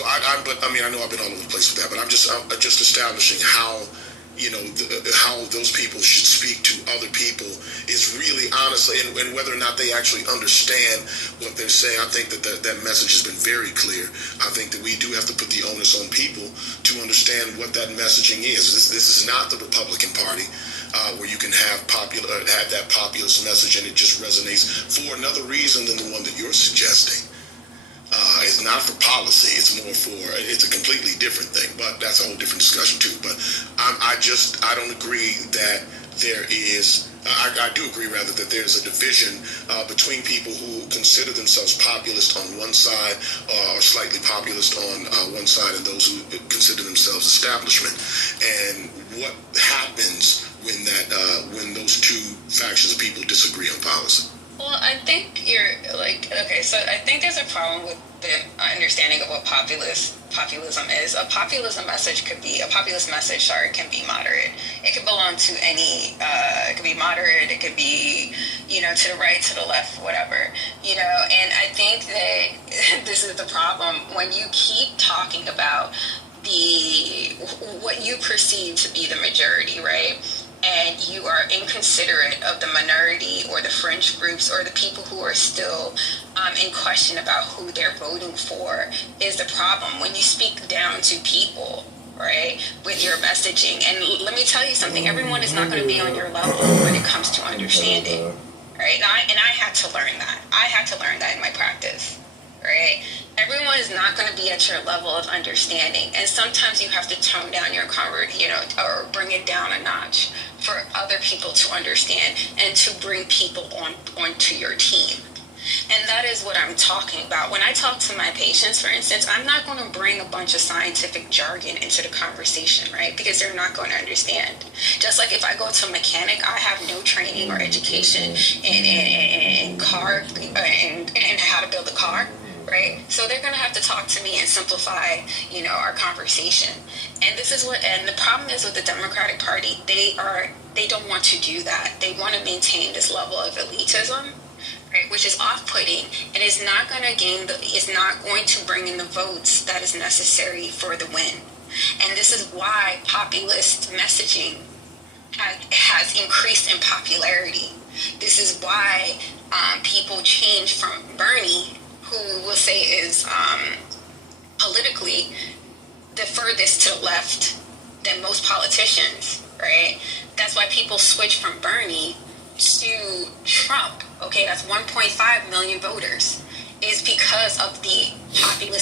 So but I mean, I know I've been all over the place with that, but I'm just establishing how, how those people should speak to other people is really honestly, and whether or not they actually understand what they're saying. I think that message has been very clear. I think that we do have to put the onus on people to understand what that messaging is. This is not the Republican Party, where you can have that populist message and it just resonates for another reason than the one that you're suggesting. It's not for policy. It's more for, it's a completely different thing, but that's a whole different discussion too. But I don't agree that there is, I do agree rather that there's a division between people who consider themselves populist on one side or slightly populist on one side, and those who consider themselves establishment. And what happens when those two factions of people disagree on policy? Well, I think you're so I think there's a problem with the understanding of what populism is. A populist message can be moderate. It could belong to any, it could be moderate, it could be, to the right, to the left, whatever, and I think that this is the problem when you keep talking about what you perceive to be the majority, right? And you are inconsiderate of the minority or the fringe groups or the people who are still in question about who they're voting for is the problem. When you speak down to people, right, with your messaging, and let me tell you something, everyone is not going to be on your level when it comes to understanding, right? And I had to learn that. I had to learn that in my practice. Right? Everyone is not going to be at your level of understanding, and sometimes you have to tone down your or bring it down a notch for other people to understand and to bring people onto your team. And that is what I'm talking about. When I talk to my patients, for instance, I'm not going to bring a bunch of scientific jargon into the conversation, right? Because they're not going to understand. Just like if I go to a mechanic, I have no training or education in car and how to build a car. Right? So they're going to have to talk to me and simplify, our conversation. And the problem is with the Democratic Party, they don't want to do that. They want to maintain this level of elitism, right? Which is off-putting and is not going to bring in the votes that is necessary for the win. And this is why populist messaging has increased in popularity. This is why people change from Bernie, who will say is politically the furthest to the left than most politicians, right? That's why people switch from Bernie to Trump. Okay, that's 1.5 million voters, is because of the populist